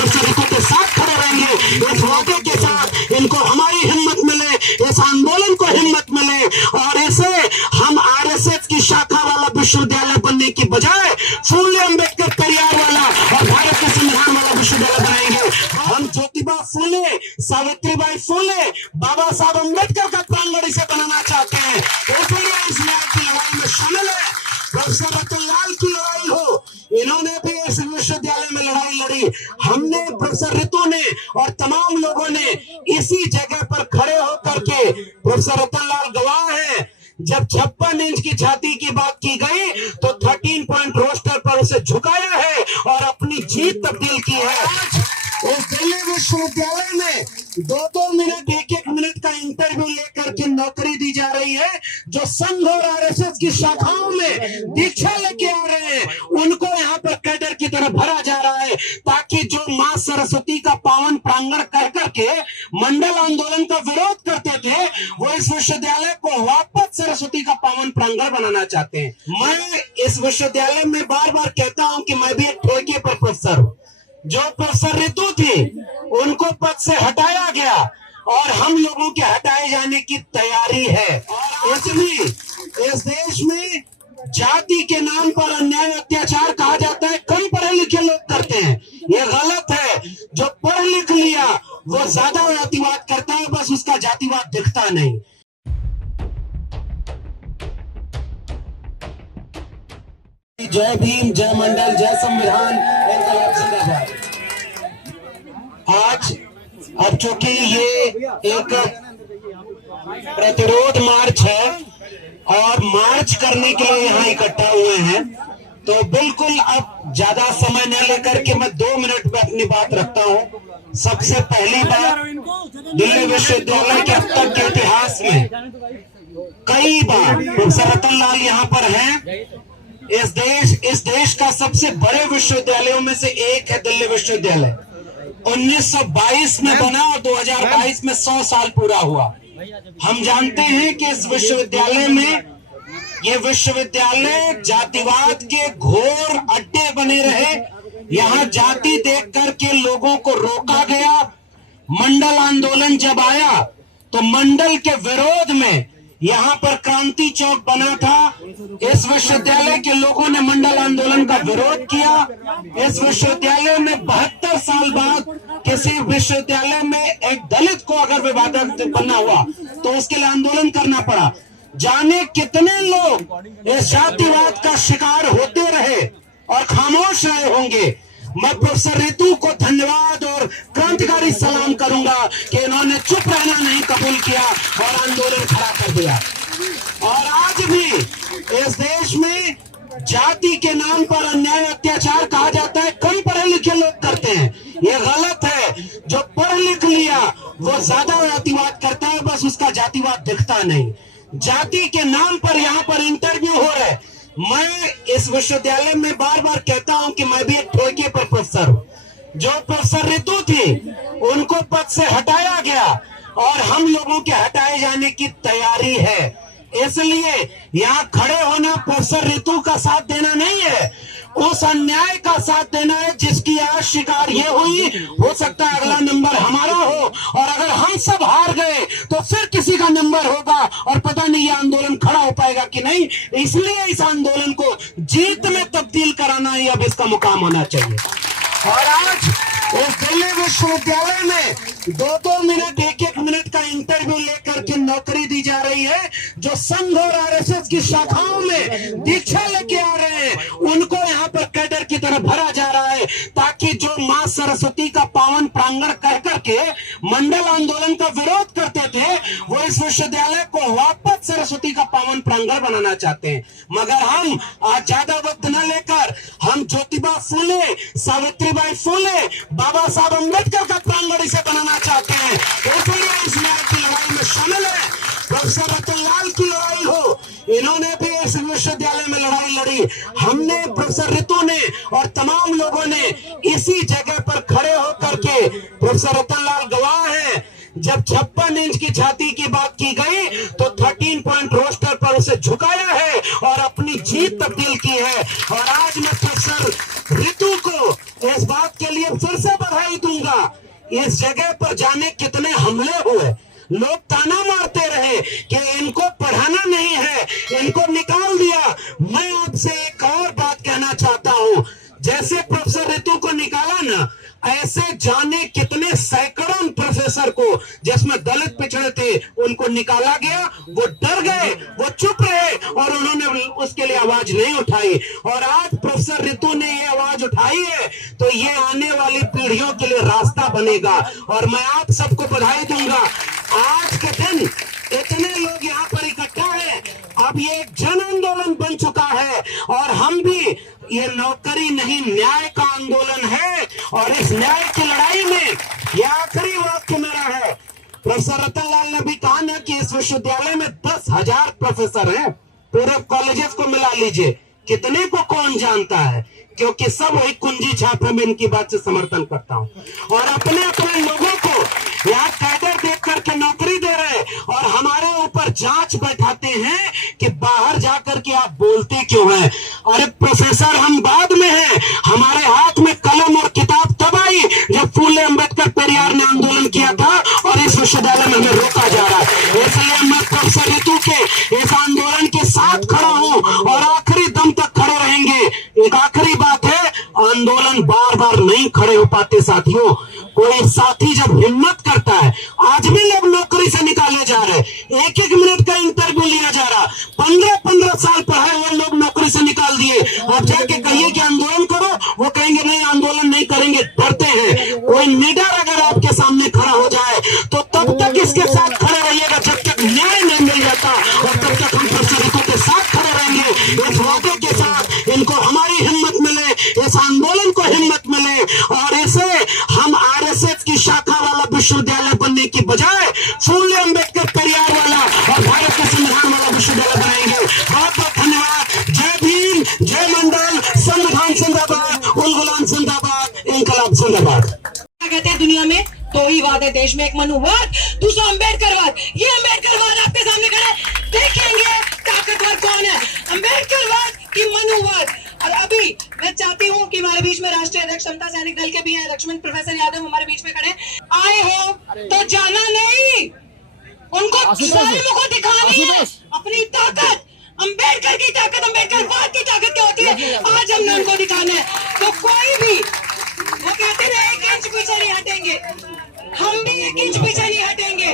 Professor ऋतु के साथ खड़े रहेंगे। इस वादे के साथ इनको हमारी हिम्मत मिले, इस आंदोलन को हिम्मत मिले और इसे हम आरएसएस की शाखा वाला विश्वविद्यालय बनने की बजाय फूले अम्बेडकर परिवार वाला और भारत के संविधान वाला विश्वविद्यालय बनाएंगे। हम ज्योतिबा फूले, सावित्रीबाई फूले, बाबा साहब अम्बेडकर का प्रांगण इसे बनाना चाहते हैं। इसलिए इस न्याय की लड़ाई में शामिल है। प्रोफेसर रतनलाल की लड़ाई हो, इन्होंने भी इस विश्वविद्यालय में लड़ाई लड़ी, हमने, प्रोफेसर ऋतु ने और तमाम लोगों ने इसी जगह पर खड़े होकर के, प्रोफेसर रतनलाल गवाह है, जब 56 इंच की छाती की बात की गई तो 13 पॉइंट रोस्टर पर उसे झुकाया है और अपनी जीत तब्दील की है। आज इस दिल्ली विश्वविद्यालय में 2-2 मिनट, 1-1 मिनट का इंटरव्यू लेकर के नौकरी दी जा रही है। जो संघ और आरएसएस की शाखाओं में दीक्षा लेके आ रहे हैं उनको यहाँ पर कैडर की तरह भरा जा रहा है, ताकि जो मां सरस्वती का पावन प्रांगण कर करके मंडल आंदोलन का विरोध करते थे वो इस विश्वविद्यालय को वापस सरस्वती का पावन प्रांगण बनाना चाहते हैं। मैं इस विश्वविद्यालय में बार बार कहता हूं कि मैं भी एक ठेके पर प्रोफेसर हूं। जो प्रोफेसर ऋतु थी उनको पद से हटाया गया और हम लोगों के हटाए जाने की तैयारी है। और इसलिए इस देश में जाति के नाम पर अन्याय अत्याचार कहा जाता है, कम पढ़े लिखे लोग करते हैं, ये गलत है। जो पढ़ लिख लिया वो ज्यादा जातिवाद करता है, बस उसका जातिवाद दिखता नहीं। जय भीम, जय मंडल, जय संविधान, इनकलाब जिंदाबाद। आज अब चूंकि ये एक प्रतिरोध मार्च है और मार्च करने के लिए यहाँ इकट्ठा हुए हैं, तो बिल्कुल अब ज्यादा समय न लेकर के मैं 2 मिनट में अपनी बात रखता हूँ। सबसे पहली बात, दिल्ली विश्वविद्यालय के अब तक के इतिहास में कई बार प्रोफेसर रतनलाल यहाँ पर हैं। इस देश का सबसे बड़े विश्वविद्यालयों में से एक है दिल्ली विश्वविद्यालय। 1922 में बना और 2022 में 100 साल पूरा हुआ। हम जानते हैं कि इस विश्वविद्यालय में, ये विश्वविद्यालय जातिवाद के घोर अड्डे बने रहे। यहाँ जाति देख करके लोगों को रोका गया। मंडल आंदोलन जब आया तो मंडल के विरोध में यहाँ पर क्रांति चौक बना था। इस विश्वविद्यालय के लोगों ने मंडल आंदोलन का विरोध किया। इस विश्वविद्यालय में 72 साल बाद किसी विश्वविद्यालय में एक दलित को अगर विवादक बनना हुआ तो उसके लिए आंदोलन करना पड़ा। जाने कितने लोग इस जातिवाद का शिकार होते रहे और खामोश रहे होंगे। मैं प्रोफेसर ऋतु को धन्यवाद और क्रांतिकारी सलाम करूंगा कि इन्होंने चुप रहना नहीं कबूल किया और आंदोलन खड़ा कर दिया। और आज भी इस देश में जाति के नाम पर अन्याय अत्याचार कहा जाता है, कम पढ़े लिखे लोग करते हैं, ये गलत है। जो पढ़ लिख लिया वो ज्यादा जातिवाद करता है, बस उसका जातिवाद दिखता नहीं। जाति के नाम पर यहाँ पर इंटरव्यू हो रहे। मैं इस विश्वविद्यालय में बार बार कहता हूं कि मैं भी एक ठेके पर प्रोफेसर हूं। जो प्रोफेसर ऋतु थी उनको पद से हटाया गया और हम लोगों के हटाए जाने की तैयारी है। इसलिए यहाँ खड़े होना प्रोफेसर ऋतु का साथ देना नहीं है, उस अन्याय का साथ देना है जिसकी आज शिकार ये हुई। हो सकता है अगला नंबर हमारा हो और अगर हम सब हार गए तो फिर किसी का नंबर होगा और पता नहीं ये आंदोलन खड़ा हो पाएगा कि नहीं। इसलिए इस आंदोलन को जीत में तब्दील कराना ही अब इसका मुकाम होना चाहिए। और आज इस दिल्ली विश्वविद्यालय में 2-2 मिनट, 1-1 मिनट का इंटरव्यू लेकर के नौकरी दी जा रही है। जो संघ और आरएसएस की शाखाओं में दीक्षा लेके आ रहे हैं उनको यहाँ पर कैडर की तरह भरा जा रहा है, ताकि जो मां सरस्वती का पावन प्रांगण कर करके मंडल आंदोलन का विरोध करते थे वो इस विश्वविद्यालय को वापस सरस्वती का पावन प्रांगण बनाना चाहते हैं। मगर हम आज ज्यादा वक्त न लेकर हम ज्योतिबा फूले, सावित्रीबाई फूले, बाबा साहब अम्बेडकर का प्रांगण इसे बनाना चाहते हैं। इसलिए इस न्याय की लड़ाई में शामिल है। प्रोफेसर रतनलाल की लड़ाई हो, इन्होंने भी इस विश्वविद्यालय में लड़ाई लड़ी, हमने, प्रोफेसर ऋतु ने और तमाम लोगों ने इसी जगह पर खड़े होकर के, प्रोफेसर रतनलाल गवाह है, जब 56 इंच की छाती की बात की गई तो 13 पॉइंट रोस्टर पर उसे झुकाया है और अपनी जीत तब्दील की है। और आज मैं प्रोफेसर ऋतु को इस बात के के लिए फिर से बधाई दूंगा। इस जगह पर जाने कितने हमले हुए, लोग ताना मारते रहे कि इनको पढ़ाना नहीं है, इनको निकाल दिया। मैं आपसे एक और बात कहना चाहता हूं, जैसे प्रोफेसर ऋतु को निकाला ना, ऐसे जाने कितने सैकड़ों प्रोफेसर को जिसमें दलित पिछड़े थे उनको निकाला गया। वो डर गए, वो चुप रहे और उन्होंने उसके लिए आवाज नहीं उठाई। और आज प्रोफेसर ऋतु ने ये आवाज उठाई है तो ये आने वाली पीढ़ियों के लिए रास्ता बनेगा। और मैं आप सबको बधाई दूंगा। आज के दिन इतने लोग यहाँ पर इकट्ठा है, अब ये एक जन आंदोलन बन चुका है और हम भी, ये नौकरी नहीं न्याय का आंदोलन है। और इस न्याय की लड़ाई में ये आखिरी वाक्य मेरा है। प्रोफेसर रतनलाल ने भी कहा ना कि इस विश्वविद्यालय में 10,000 प्रोफेसर हैं, पूरे कॉलेजेस को मिला लीजिए, कितने को कौन जानता है, क्योंकि सब वही कुंजी छापे में इनकी बात से समर्थन करता हूं। और अपने अपने लोगों को यहाँ कैडर देख करके नौकरी दे रहे और हमारे ऊपर जांच बैठाते हैं कि बाहर जाकर के आप बोलते क्यों हैं। अरे प्रोफेसर हम बाद में हैं, हमारे हाथ में कलम और किताब तब आई जब फूले अम्बेडकर पेरियार ने आंदोलन किया था और इस विश्वविद्यालय में हमें रोका जा रहा है। इसलिए मैं प्रोफेसर ऋतु के इस आंदोलन के साथ खड़ा हूं और आखिरी दम तक खड़े रहेंगे। एक आखिरी बात है, आंदोलन बार बार नहीं खड़े हो पाते साथियों। कोई साथी जब हिम्मत करता है, आज भी लोग नौकरी से निकाले जा रहे, एक एक मिनट का इंटरव्यू लिया जा रहा, 15-15 साल पढ़े हुए लोग नौकरी से निकाल दिए। आप जाके कहिए कि आंदोलन करो, वो कहेंगे नहीं आंदोलन नहीं करेंगे, डरते हैं। कोई निडर अगर आपके सामने खड़ा हो जाए तो तब तक इसके साथ खड़े रहिएगा जब तक न्याय नहीं मिल जाता, और तब तक हम प्रोफेसर ऋतु के साथ खड़े रहेंगे। इस वादे के साथ इनको हमारी हिम्मत मिले, इस आंदोलन को हिम्मत मिले और इसे हम आरएसएस की शाखा वाला विश्वविद्यालय बनने की बजाय फूले अम्बेडकर पेरियार वाला और भारत के संविधान वाला विश्वविद्यालय बनाएंगे। बहुत बहुत धन्यवाद। जय भीम, जय मंडल, संविधान जिंदाबाद, उल गुलाम जिंदाबाद, इनकलाब जिंदाबाद। कहते हैं दुनिया में दो ही वाद है, देश में एक मनुवाद, दूसरा अम्बेडकरवाद। ये अम्बेडकरवाद आपके सामने खड़ा है, देखेंगे ताकतवर कौन है, अम्बेडकरवाद की मनुवाद। और अभी मैं चाहती हूँ कि हमारे बीच में राष्ट्रीय अध्यक्ष समता सैनिक दल के भी हैं, लक्ष्मण प्रोफेसर यादव हमारे बीच में खड़े आए हो तो जाना नहीं, उनको स्वयं को दिखानी है अपनी ताकत, अम्बेडकर की ताकत, अम्बेडकरवाद की ताकत क्या होती है, आज हमने उनको दिखाना है। तो कोई भी, वो कहते हैं 1 इंच पीछे नहीं हटेंगे, हम भी 1 इंच पीछे नहीं हटेंगे।